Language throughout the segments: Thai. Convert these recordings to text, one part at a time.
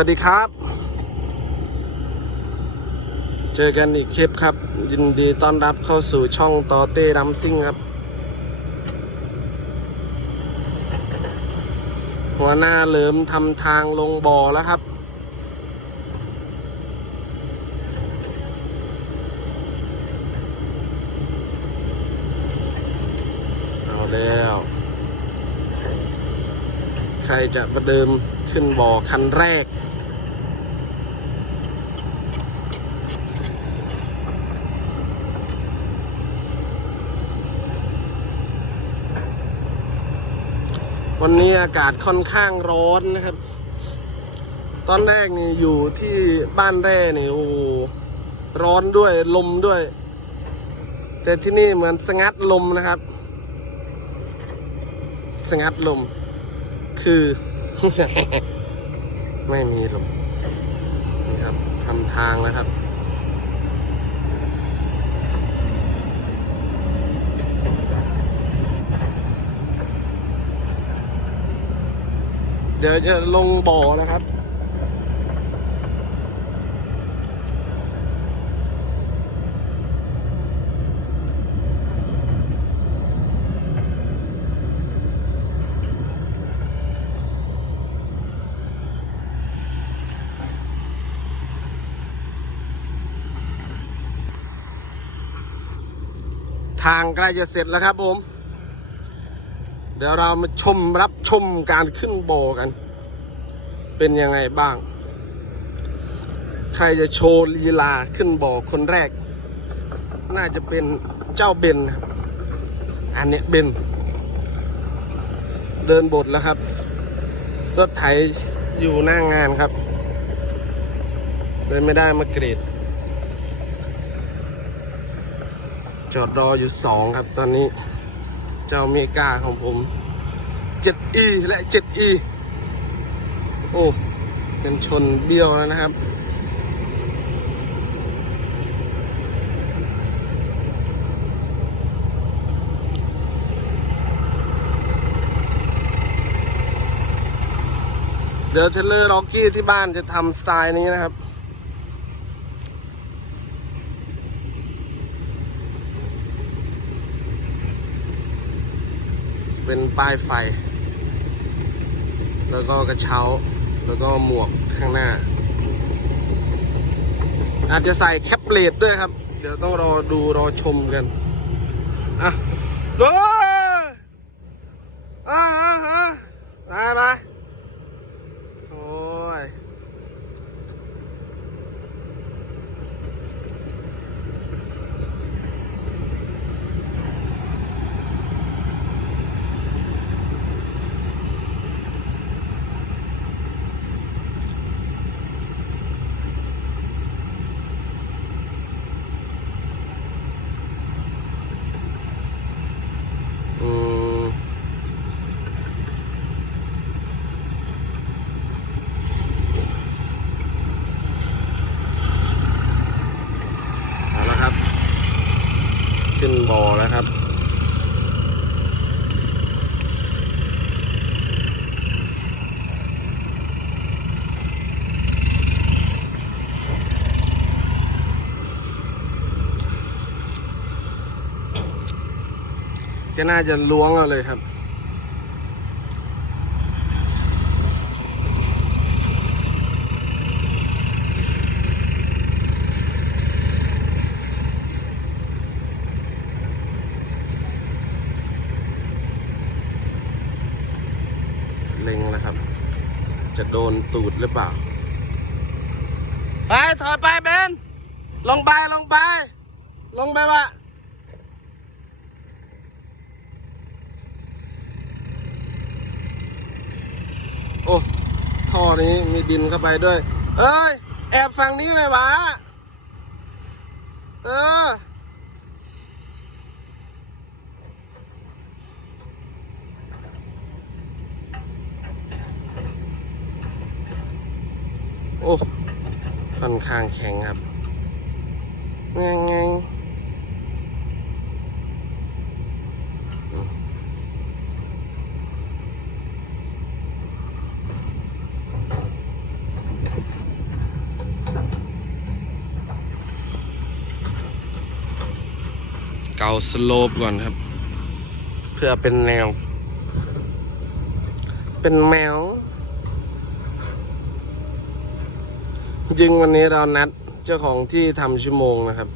วัสดีครับ เจอกันอีกคลิปครับ ยินดีต้อนรับเข้าสู่ช่องตอเต้ดัมซิ่งครับ หัวหน้าเหลิมทำทางลงบ่อแล้วครับ เอาแล้ว ใครจะประเดิมขึ้นบ่อคันแรก อากาศค่อนข้างร้อนนะครับ ตอนแรกนี่อยู่ที่บ้านแร่นี่โอ้ร้อนด้วยลมด้วย แต่ที่นี่เหมือนสงัดลมนะครับ สงัดลม คือ ไม่มีลมนี่ครับทำทางแล้วครับ เดี๋ยวจะลงบ่อนะครับ ทางใกล้จะเสร็จแล้วครับผม เดี๋ยวเรามาชมรับชมการขึ้นบ่อกัน เป็นยังไงบ้าง ใครจะโชว์ลีลาขึ้นบ่อคนแรก น่าจะเป็นเจ้าเบน อันเนี้ยเบน เดินบทแล้วครับ รถไถอยู่หน้างงานครับ เลยไม่ได้มากรีดจอดรออยู่สองครับตอนนี้ เจ้าเมกาของผม 7e และ 7e โอ้กันชนเบี้ยวแล้วนะครับ เดี๋ยวเทเลอร์ร็อกกี้ที่บ้านจะทำสไตล์นี้นะครับ เป็นป้ายไฟ แล้วก็กระเช้า แล้วก็หมวกข้างหน้า อาจจะใส่แคปเลดด้วยครับ เดี๋ยวต้องรอดูรอชมกัน อะโอ้ยอ่าอ่าอ่าไปไปโอ้ย อืมเอาละครับ ขึ้น ครับ ก็น่าจะล้วงเอาเลยครับ เล็งแล้วครับ จะโดนตูดหรือเปล่า ไปถอยไปเบน ลงไปลงไป ลงไปวะโอ้ท่อนี้มีดินเข้าไปด้วย เอ้ย แอบฝั่งนี้เลยวะ เออ อ้ค่อนข้างแข็งครับยังไงเกาสโลปก่อนครับ เพื่อเป็นแนว เป็นแมว จริงวันนี้เรานัดเจ้าของที่ทำชั่วโมงนะครับ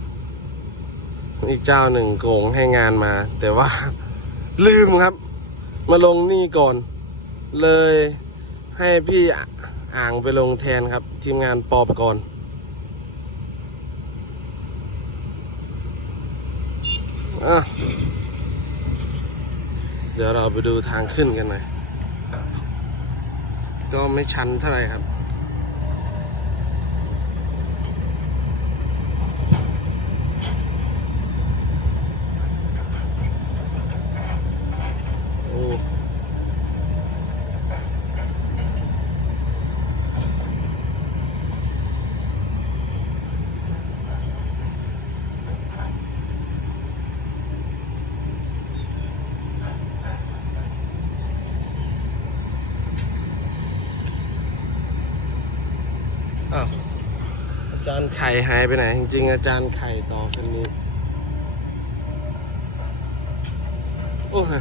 อีกเจ้าหนึ่งโกงให้งานมา แต่ว่า ลืมครับ มาลงนี่ก่อน เลยให้พี่อ่างไปลงแทนครับ ทีมงานปอประกรณ์อะเดี๋ยวเราไปดูทางขึ้นกันหน่อยก็ไม่ชันเท่าไหร่ครับารย์ไข่หายไปไหน จริงๆอาจารย์ไข่ต่อคนนี้ โอ้ฮะ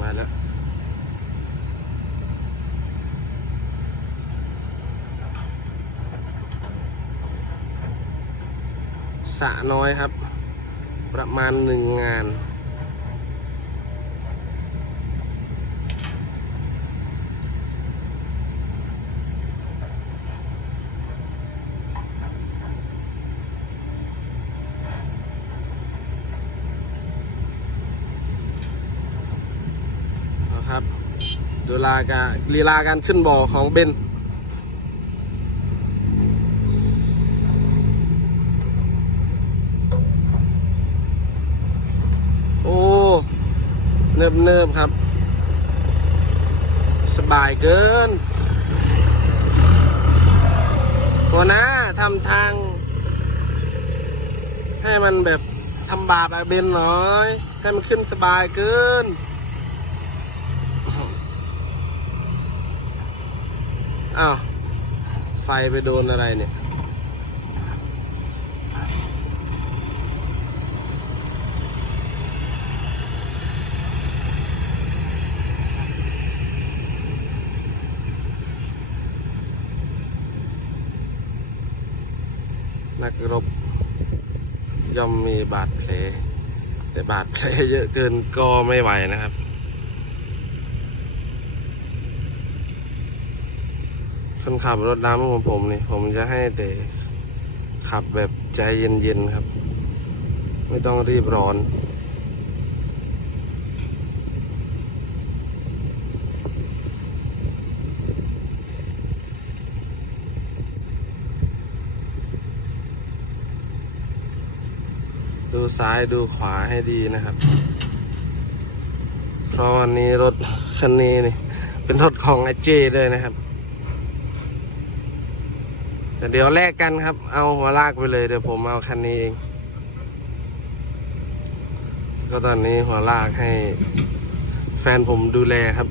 มาแล้วสะน้อยครับ ประมาณหนึ่งงาน ครับ ดูลาการลีลาการขึ้นบ่อของเบนโอ้เนิบเนิบๆครับ สบายเกินหัวหน้าทำทาง ให้มันแบบทำบาปอะเบนหน่อย ให้มันขึ้นสบายเกิน อ้าว ไฟไปโดนอะไรเนี่ย นักรบย่อมมีบาดแผลแต่บาดแผลเยอะเกินก็ไม่ไหวนะครับ คนขับรถดำของผมนี่ ผมจะให้แต่ขับแบบใจเย็นๆครับ ไม่ต้องรีบร้อน ดูซ้ายดูขวาให้ดีนะครับ เพราะวันนี้รถคันนี้นี่ เป็นรถของไอเจด้วยนะครับ แต่เดี๋ยวแลกกันครับ เอาหัวลากไปเลยเดี๋ยวผมเอาคันนี้เอง ก็ตอนนี้หัวลากให้ แฟนผมดูแลครับ